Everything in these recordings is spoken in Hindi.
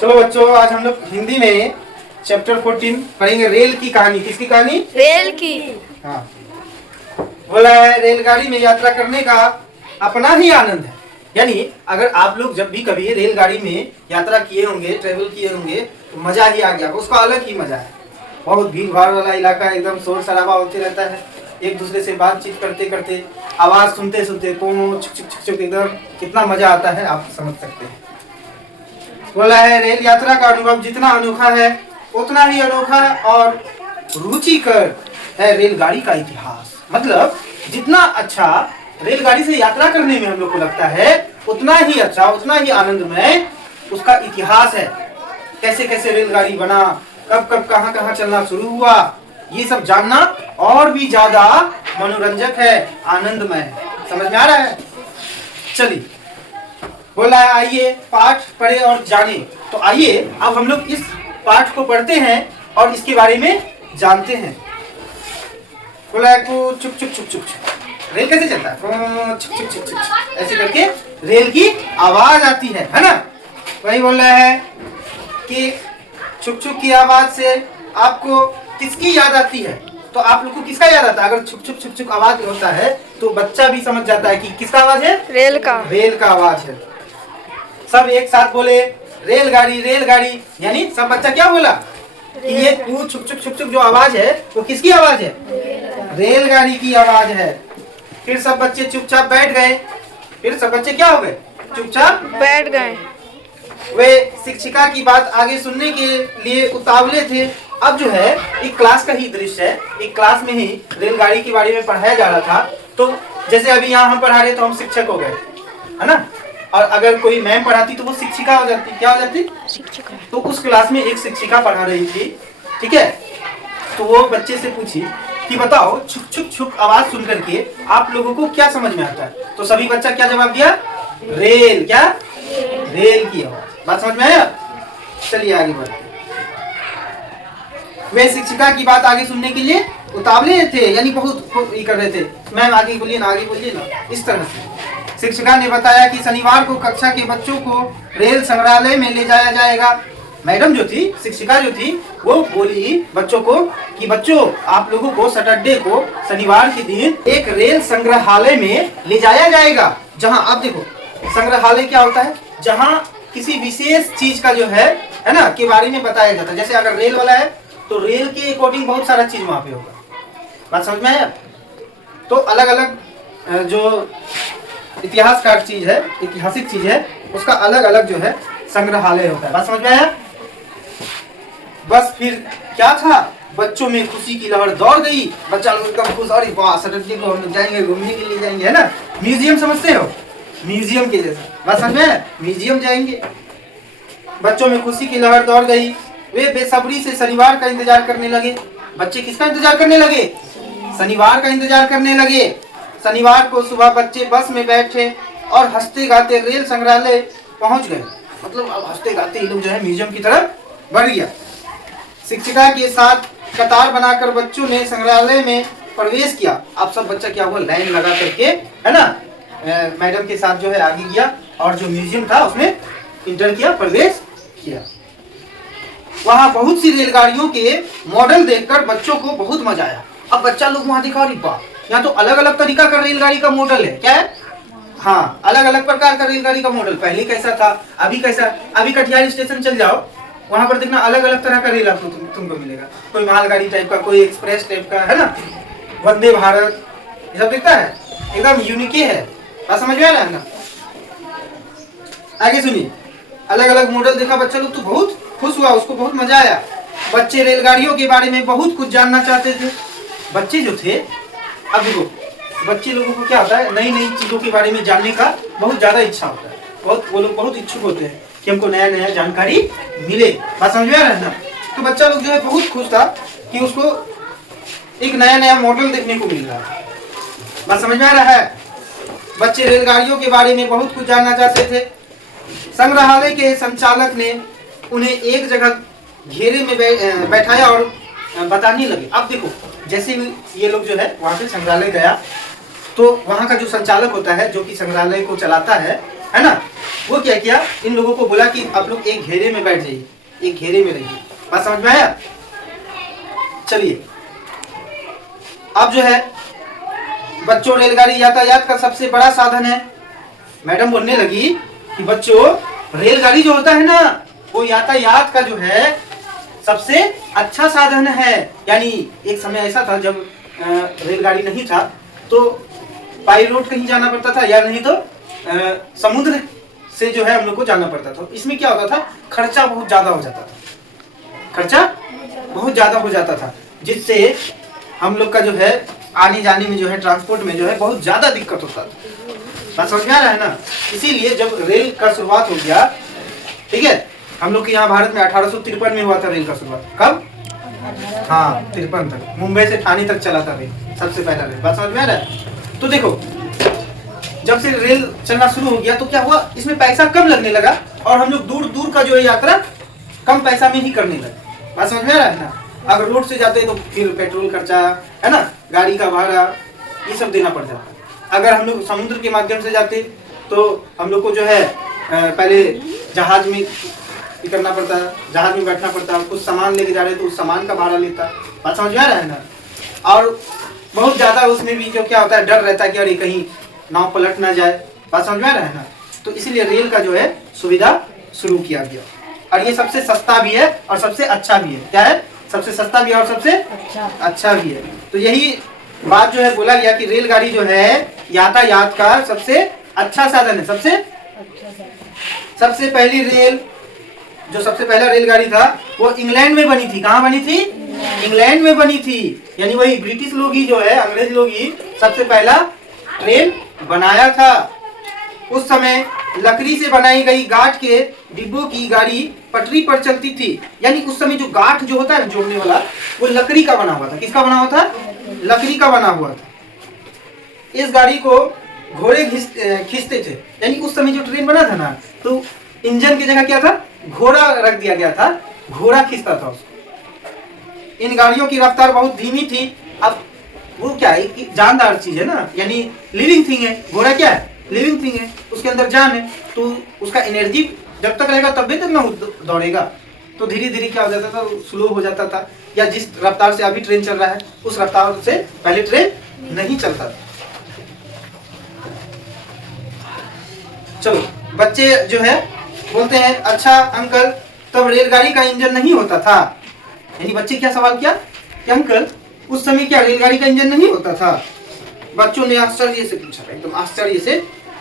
चलो बच्चों, आज हम लोग हिंदी में चैप्टर 14 पढ़ेंगे। रेल की कहानी। किसकी कहानी? रेल की। हाँ, बोला है रेलगाड़ी में यात्रा करने का अपना ही आनंद है। यानी अगर आप लोग जब भी कभी रेलगाड़ी में यात्रा किए होंगे, ट्रेवल किए होंगे, तो मजा ही आ गया। उसका अलग ही मजा है। बहुत भीड़ भाड़ वाला इलाका, एकदम शोर शराबा होते रहता है, एक दूसरे से बातचीत करते करते, आवाज सुनते सुनते, छुक छुक छुक छुक, एकदम कितना मजा आता है आप समझ सकते हैं। बोला है रेल यात्रा का अनुभव जितना अनोखा है उतना ही अनोखा और रुचिकर है रेलगाड़ी का इतिहास। मतलब जितना अच्छा रेलगाड़ी से यात्रा करने में हम लोग को लगता है, उतना ही अच्छा, उतना ही आनंदमय उसका इतिहास है। कैसे कैसे रेलगाड़ी बना, कब कब कहां कहां चलना शुरू हुआ, ये सब जानना और भी ज्यादा मनोरंजक है, आनंदमय है। समझ में आ रहा है? चलिए, बोला है आइए पाठ पढ़े और जाने। तो आइए अब हम लोग इस पाठ को पढ़ते हैं और इसके बारे में जानते हैं। बोला है को चुप चुप चुप चुप चुप। रेल कैसे चलता है? चुप चुप चुप चुप, ऐसे करके रेल की आवाज आती है ना? वही बोल रहा है कि छुक छुक की आवाज से आपको किसकी याद आती है? तो आप लोग को किसका याद आता है? अगर छुक छुक छुक छुक आवाज होता है तो बच्चा भी समझ जाता है कि किसका आवाज है? रेल का। रेल का आवाज है। सब एक साथ बोले रेलगाड़ी रेलगाड़ी, यानी सब बच्चा क्या बोला कि ये छुक छुक छुक छुक जो आवाज है वो किसकी आवाज है? रेलगाड़ी की आवाज है। फिर सब बच्चे चुपचाप बैठ गए। फिर सब बच्चे क्या हो गए? चुपचाप बैठ गए। वे शिक्षिका की बात आगे सुनने के लिए उतावले थे। अब जो है एक क्लास का ही दृश्य है। एक क्लास में ही रेलगाड़ी के बारे में पढ़ाया जा रहा था। तो जैसे अभी यहाँ हम पढ़ा रहे तो हम शिक्षक हो गए, है ना? और अगर कोई मैम पढ़ाती तो वो शिक्षिका हो जाती। क्या हो जाती? शिक्षिका। तो उस क्लास में एक शिक्षिका पढ़ा रही थी, ठीक है? तो वो बच्चे से पूछी कि बताओ छुक छुक छुक आवाज सुन करके आप लोगों को क्या समझ में आता है? तो सभी बच्चा क्या जवाब दिया? रेल। क्या? रेल की आवाज। बात समझ में आया? चलिए आगे बढ़ते। वे शिक्षिका की बात आगे सुनने के लिए उतावले थे, यानी बहुत ये कर रहे थे। मैम आगे बोलिए ना, आगे बोलिए ना, इस तरह से। शिक्षिका ने बताया कि शनिवार को कक्षा के बच्चों को रेल संग्रहालय में ले जाया जाएगा। मैडम जो थी, शिक्षिका जो थी, वो बोली बच्चों को कि बच्चों आप लोगों को सैटरडे को, शनिवार के दिन एक रेल संग्रहालय में ले जाया जाएगा। जहां आप देखो, संग्रहालय क्या होता है? जहां किसी विशेष चीज का जो है ना, के बारे में बताया जाता है। जैसे अगर रेल वाला है तो रेल के अकॉर्डिंग बहुत सारा चीज वहां पे होगा। बात समझ में आया? तो अलग अलग जो इतिहासकार चीज है, ऐतिहासिक चीज है, उसका अलग अलग जो है संग्रहालय होता है। बात समझ में आया? बस फिर क्या था, बच्चों में खुशी की लहर दौड़ गई। बच्चा लोग एकदम खुश, अरे वाह सैटरडे को हम लोग जाएंगे, घूमने के लिए जाएंगे, है ना? म्यूजियम समझते हो? म्यूजियम के जैसा। बात समझ में आया? म्यूजियम जाएंगे। बच्चों में खुशी की लहर दौड़ गई। वे बेसब्री से शनिवार का इंतजार करने लगे। बच्चे किसका इंतजार करने लगे? शनिवार का इंतजार करने लगे। शनिवार को सुबह बच्चे बस में बैठे और हंसते गाते रेल संग्रहालय पहुंच गए। मतलब अब हंसते गाते ये लोग जो है म्यूजियम की तरफ बढ़ गया। शिक्षिका के साथ कतार बनाकर बच्चों ने संग्रहालय में प्रवेश किया। अब सब बच्चा क्या हुआ? लाइन लगा करके, है ना, मैडम के साथ जो है आगे गया और जो म्यूजियम था उसमें इंटर किया, प्रवेश किया। वहाँ बहुत सी रेलगाड़ियों के मॉडल देखकर बच्चों को बहुत मजा आया। अब बच्चा लोग वहाँ दिखा रही, वाह यहाँ तो अलग अलग तरीका का रेलगाड़ी का मॉडल है। क्या है? हाँ, अलग अलग प्रकार का रेलगाड़ी का मॉडल। पहले कैसा था, अभी कैसा। अभी कटिहार स्टेशन चल जाओ, वहाँ पर देखना अलग अलग तरह का रेल आपको तुमको मिलेगा। कोई मालगाड़ी टाइप का, कोई एक्सप्रेस टाइप का, है ना, वंदे भारत, ये सब दिखता है, एकदम यूनिक है। बात समझ में आ रहा है ना? आगे सुनिए। अलग अलग मॉडल देखा बच्चा लोग तो बहुत खुश हुआ, उसको बहुत मजा आया। बच्चे रेलगाड़ियों के बारे में बहुत कुछ जानना चाहते थे। बच्चे जो थे, अब देखो बच्चे लोगों को क्या होता है, नई नई चीजों के बारे में जानने का बहुत ज्यादा इच्छा होता है। वो लोग बहुत इच्छुक होते हैं कि हमको नया नया जानकारी मिले। बात समझ में आ रहा है ना? तो बच्चा लोग जो है बहुत खुश था कि उसको एक नया नया मॉडल देखने को मिल रहा है। बात समझ में आ रहा है? बच्चे रेलगाड़ियों के बारे में बहुत कुछ जानना चाहते थे। संग्रहालय के संचालक ने उन्हें एक जगह घेरे में बैठाया और बताने लगे। अब देखो जैसे ये लोग जो है वहाँ पे संग्रहालय गया, तो वहाँ का जो संचालक होता है, जो कि संग्रहालय को चलाता है ना, वो क्या किया, इन लोगों को बोला कि आप लोग एक घेरे में बैठ जाइए, एक घेरे में रहिए। बात समझ में आया? चलिए अब जो है बच्चों, रेलगाड़ी यातायात का सबसे बड़ा साधन है। मैडम बोलने लगी कि बच्चों रेलगाड़ी जो होता है ना, वो यातायात का जो है सबसे अच्छा साधन है। यानी एक समय ऐसा था जब रेलगाड़ी नहीं था तो बाई रोड कहीं जाना पड़ता था, या नहीं तो समुद्र से जो है हम लोग को जाना पड़ता था। इसमें क्या होता था, खर्चा बहुत ज्यादा हो जाता था, खर्चा बहुत ज्यादा हो जाता था, जिससे हम लोग का जो है आने जाने में जो है, ट्रांसपोर्ट में जो है बहुत ज्यादा दिक्कत होता था। बात समझ में आ रहा है ना? इसीलिए जब रेल का शुरुआत हो गया, ठीक है, हम लोग के यहाँ भारत में 1853 में हुआ था रेल का शुरुआत। कब? हाँ 53 तक, मुंबई से ठाणे तक चला था रेल, सबसे पहला रेल। बात समझ में आ रहा है? तो देखो जब से रेल चलना शुरू हो गया तो क्या हुआ, इसमें पैसा कम लगने लगा और हम लोग दूर दूर का जो है यात्रा कम पैसा में ही करने लगे। बात समझ में आ रहा है ना? अगर रोड से जाते तो फिर पेट्रोल खर्चा है ना, गाड़ी का भाड़ा, ये सब देना पड़ जाता। अगर हम लोग समुद्र के माध्यम से जाते तो हम लोग को जो है पहले जहाज में करना पड़ता, जहाज में बैठना पड़ता, कुछ सामान लेके जा रहे तो उस सामान का भाड़ा लेता। बात समझ में आ रहा है ना? और बहुत ज्यादा उसमें भी जो क्या होता है, डर रहता है कि अरे कहीं नाव पलट ना जाए। बात समझ में आ रहा है ना? तो इसीलिए रेल का जो है सुविधा शुरू किया गया, और ये सबसे सस्ता भी है और सबसे अच्छा भी है। क्या है? सबसे सस्ता भी है और सबसे अच्छा भी है। तो यही बात जो है बोला गया कि रेलगाड़ी जो है यातायात का सबसे अच्छा साधन है। सबसे पहली रेल, जो सबसे पहला रेलगाड़ी था वो इंग्लैंड में बनी थी। कहाँ बनी थी? इंग्लैंड में बनी थी। यानी वही ब्रिटिश लोग ही जो है, अंग्रेज लोग ही सबसे पहला ट्रेन बनाया था। उस समय लकड़ी से बनाई गई गांठ के डिब्बों की गाड़ी पटरी पर चलती थी। यानी उस समय जो गांठ जो होता है जोड़ने वाला, वो लकड़ी का बना हुआ था। किसका बना हुआ था? लकड़ी का बना हुआ था। इस गाड़ी को घोड़े खींचते थे। यानी उस समय जो ट्रेन बना था ना, तो इंजन की जगह क्या था, घोड़ा रख दिया गया था, घोड़ा खींचता था उसको। इन गाड़ियों की रफ्तार बहुत धीमी थी। अब वो क्या है, जानदार चीज है ना, यानी लिविंग थिंग है। घोड़ा क्या है? लिविंग थिंग है, उसके अंदर जान है, तो उसका एनर्जी जब तक रहेगा तब तक ना दौड़ेगा। तो धीरे धीरे क्या हो जाता था, स्लो हो जाता था, या जिस रफ्तार से अभी ट्रेन चल रहा है उस रफ्तार से पहले ट्रेन नहीं चलता था। चलो बच्चे जो है बोलते हैं, अच्छा अंकल तब रेलगाड़ी का इंजन नहीं होता था। यानी बच्चे क्या सवाल किया कि अंकल उस समय क्या रेलगाड़ी का इंजन नहीं होता था? बच्चों ने आश्चर्य से पूछा, एकदम आश्चर्य से,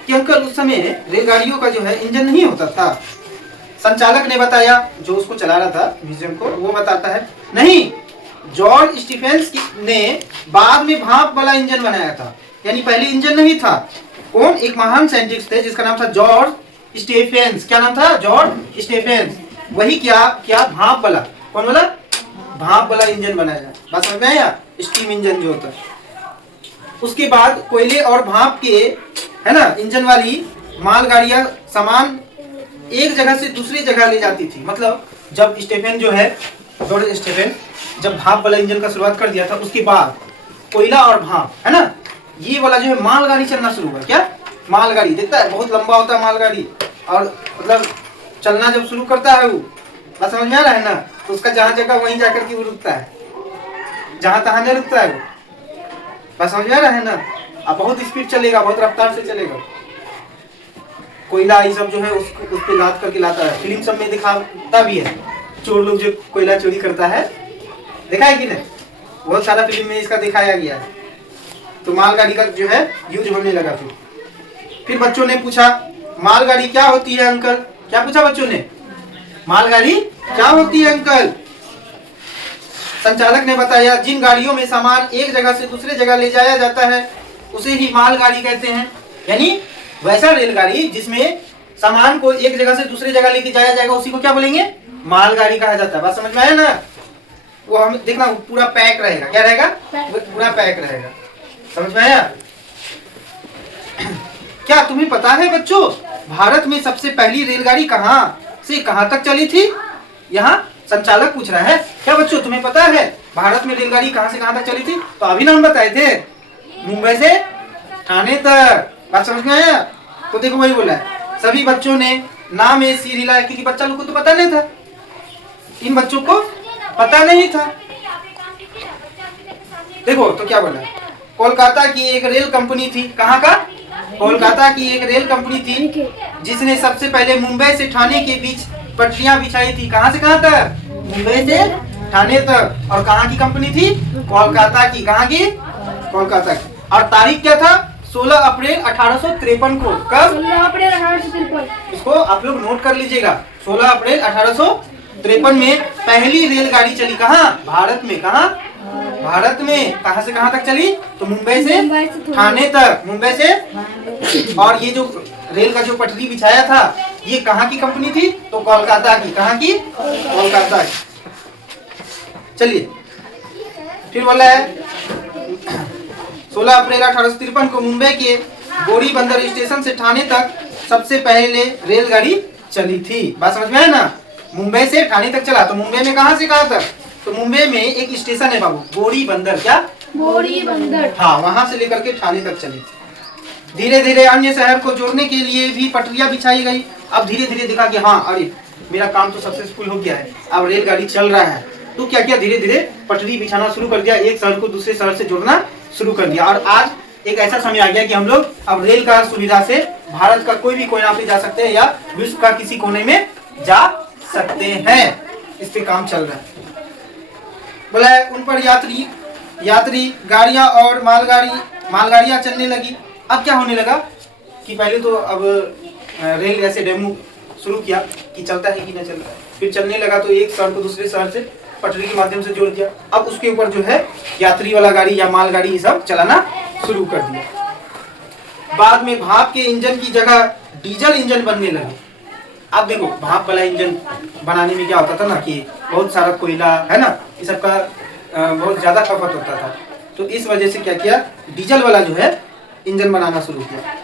कि अंकल उस समय रेलगाड़ियों का जो है इंजन नहीं होता था। संचालक ने बताया, जो उसको चला रहा था म्यूजियम को, वो बताता है नहीं, जॉर्ज स्टीफेंस ने बाद में भाप वाला इंजन बनाया था। यानी पहले इंजन नहीं था। कौन? एक महान साइंटिस्ट थे जिसका नाम था जॉर्ज स्टीफेंस। क्या नाम था? George Stephens. वही क्या भाप वाला, कौन वाला? भाप वाला इंजन बनाया। बात समझ में आया? स्टीम इंजन जो होता है। उसके बाद कोयले और भाप के है ना इंजन वाली मालगाड़ियां सामान एक जगह से दूसरी जगह ले जाती थी। मतलब जब स्टीफेन जो है, जॉर्ज स्टीफेन, जब भाप वाला इंजन का शुरुआत कर दिया था, उसके बाद कोयला और भाप है ना, ये वाला जो है मालगाड़ी चलना शुरू हुआ। क्या? मालगाड़ी। देखता है बहुत लंबा होता है मालगाड़ी, और मतलब चलना जब शुरू करता है वो, बात समझ में आ रहा है ना, तो उसका जहाँ जगह वहीं जाकर के वो रुकता है, जहाँ तहाँ नहीं रुकता है वो। बात समझ में आ रहा है ना? अब बहुत स्पीड चलेगा, बहुत रफ्तार से चलेगा। कोयला ये सब जो है उसको उस पे लाद करके लाता है। फिल्म सब में दिखाता भी है, चोर लोग जो कोयला चोरी करता है, देखा है कि नहीं? बहुत सारा फिल्म में इसका दिखाया गया है। तो मालगाड़ी का जो है यूज होने लगा। फिर बच्चों ने पूछा, मालगाड़ी क्या होती है अंकल? क्या पूछा बच्चों ने? मालगाड़ी क्या होती है अंकल? संचालक ने बताया, जिन गाड़ियों में सामान एक जगह से दूसरे जगह ले जाया जाता है उसे ही मालगाड़ी कहते हैं। यानी वैसा रेलगाड़ी जिसमें सामान को एक जगह से दूसरी जगह लेके जाया जाएगा, उसी को क्या बोलेंगे? मालगाड़ी कहा जाता है। बात समझ में आया ना? वो हम देखना पूरा पैक रहेगा। क्या रहेगा? पूरा पैक रहेगा। समझ में आया? क्या तुम्हें पता है बच्चों, भारत में सबसे पहली रेलगाड़ी कहाँ से कहाँ तक चली थी? यहाँ संचालक पूछ रहा है, क्या बच्चों तुम्हें पता है भारत में रेलगाड़ी कहाँ से कहाँ तक चली थी? तो अभी नाम बताए थे, मुंबई से ठाणे तक। बात समझ में आया? तो देखो वही बोला है, सभी बच्चों ने नाम में सिर हिलाया, क्योंकि बच्चा लोग को तो पता नहीं था, इन बच्चों को पता नहीं था। देखो तो क्या बोला, कोलकाता की एक रेल कंपनी थी। कहाँ का? कोलकाता की एक रेल कंपनी थी जिसने सबसे पहले मुंबई से ठाणे के बीच पटरियां बिछाई थी। कहाँ से कहाँ तक? मुंबई से ठाणे तक। और कहाँ की कंपनी थी? कोलकाता की। कहाँ की? कोलकाता की। और तारीख क्या था? 16 अप्रैल 1853 को। कब? 16 अप्रैल 1853। इसको आप लोग नोट कर लीजिएगा। 16 अप्रैल 1853 में पहली रेलगाड़ी चली। कहाँ? भारत में। कहाँ? भारत में। कहाँ से कहाँ तक चली? तो मुंबई से ठाणे तक। मुंबई से। और ये जो रेल का जो पटरी बिछाया था, ये कहाँ की कंपनी थी? तो कोलकाता की। कहाँ की? कोलकाता की। चलिए फिर बोला है 16 अप्रैल 1853 को मुंबई के गोरी बंदर स्टेशन से ठाणे तक सबसे पहले रेलगाड़ी चली थी। बात समझ में आया ना? मुंबई से ठाणे तक चला। तो मुंबई में कहाँ से कहाँ तक? तो मुंबई में एक स्टेशन है बाबू, गोरी बंदर। क्या? गोरी बंदर। हाँ, वहां से लेकर के ठाणे तक चली थी। धीरे धीरे अन्य शहर को जोड़ने के लिए भी पटरियां बिछाई गई। अब धीरे धीरे दिखा कि हाँ, अरे मेरा काम तो सक्सेसफुल हो गया है, अब रेलगाड़ी चल रहा है। तो क्या किया, धीरे धीरे पटरी बिछाना शुरू कर दिया, एक शहर को दूसरे शहर से जोड़ना शुरू कर दिया। और आज एक ऐसा समय आ गया कि हम लोग अब रेल का सुविधा से भारत का कोई भी कोना पे जा सकते हैं या विश्व का किसी कोने में जा सकते हैं। इस पे काम चल रहा है। बोला है उन पर यात्री गाड़ियां और मालगाड़ियां चलने लगी। अब क्या होने लगा कि पहले तो अब रेल ऐसे डेमो शुरू किया कि चलता है कि नहीं चलता है, फिर चलने लगा तो एक शहर को दूसरे शहर से पटरी के माध्यम से जोड़ दिया। अब उसके ऊपर जो है यात्री वाला गाड़ी या मालगाड़ी ये सब चलाना शुरू कर दिया। बाद में भाप के इंजन की जगह डीजल इंजन बनने लगे। अब देखो भाप वाला इंजन बनाने में क्या होता था ना कि बहुत सारा कोयला है ना, ये सब का बहुत ज्यादा खपत होता था। तो इस वजह से क्या किया, डीजल वाला जो है इंजन बनाना शुरू किया।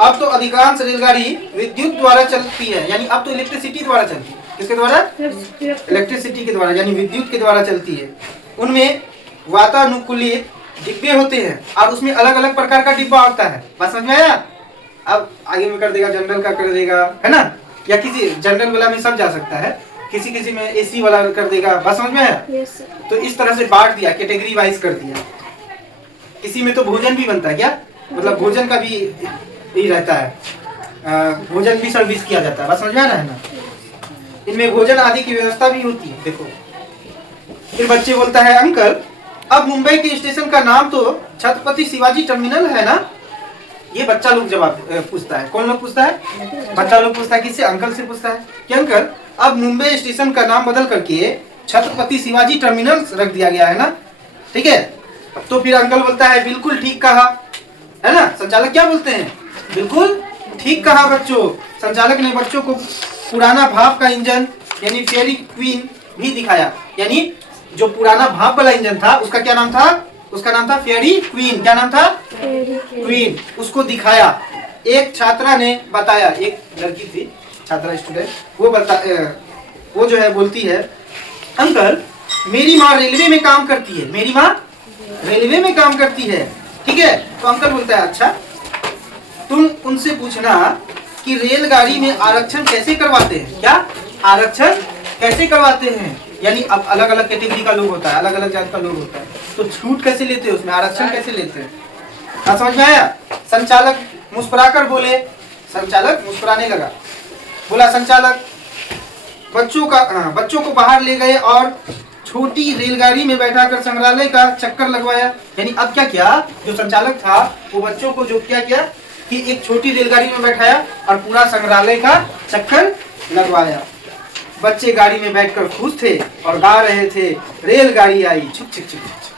अब तो अधिकांश रेलगाड़ी विद्युत द्वारा चलती है, यानी अब तो इलेक्ट्रिसिटी द्वारा चलती है। किसके द्वारा? इलेक्ट्रिसिटी के द्वारा, यानी विद्युत के द्वारा चलती है। उनमें वातानुकूलित डिब्बे होते हैं और उसमें अलग अलग प्रकार का डिब्बा होता है। बात समझ में आया? अब आगे में कर देगा, जनरल का कर देगा, है ना, या किसी जनरल वाला में सब जा सकता है, किसी किसी में एसी वाला कर देगा। बात समझ में आया? तो इस तरह से बांट दिया, कैटेगरी वाइज कर दिया। किसी में तो भोजन भी बनता है। क्या मतलब? भोजन का भी यही रहता है, भोजन भी सर्विस किया जाता है। बात समझ में आ रहा है ना? इनमें भोजन आदि की व्यवस्था भी होती है। देखो फिर बच्चे बोलता है अंकल अब मुंबई के स्टेशन का नाम तो छत्रपति शिवाजी टर्मिनल है ना? ये बच्चा लोग जवाब पूछता है। कौन लोग पूछता है? बच्चा लोग पूछता है। किससे? अंकल से पूछता है कि अंकल अब मुंबई स्टेशन का नाम बदल करके छत्रपति शिवाजी टर्मिनल रख दिया गया है ना, ठीक है? तो फिर अंकल बोलता है बिल्कुल ठीक कहा, है ना? संचालक क्या बोलते हैं? बिल्कुल ठीक कहा बच्चों। संचालक ने बच्चों को पुराना भाप का इंजन यानी फेरी क्वीन भी दिखाया। यानी जो पुराना भाप वाला इंजन था उसका क्या नाम था? उसका नाम था फेरी क्वीन। क्या नाम था? क्वीन। उसको दिखाया। एक छात्रा ने बताया, एक लड़की थी छात्रा स्टूडेंट, वो जो है बोलती है अंकल मेरी माँ रेलवे में काम करती है। मेरी माँ रेलवे में काम करती है, ठीक है? तो अंकल बोलता है अच्छा तुम उनसे पूछना कि रेलगाड़ी में आरक्षण कैसे करवाते हैं। क्या आरक्षण कैसे करवाते हैं? यानी अब अलग अलग कैटेगरी का लोग होता है, अलग अलग जात का लोग होता है, तो छूट कैसे लेते हैं, उसमें आरक्षण कैसे लेते हैं? हाँ समझ में आया? संचालक मुस्कुराकर बोले, संचालक मुस्कुराने लगा, बोला संचालक बच्चों को बाहर ले गए और छोटी रेलगाड़ी में बैठाकर संग्रहालय का चक्कर लगवाया। यानी अब क्या किया, जो संचालक था वो बच्चों को जो क्या किया कि एक छोटी रेलगाड़ी में बैठाया और पूरा संग्रहालय का चक्कर लगवाया। बच्चे गाड़ी में बैठकर खुश थे और गा रहे थे रेलगाड़ी आई छुक छुक छुक छुक।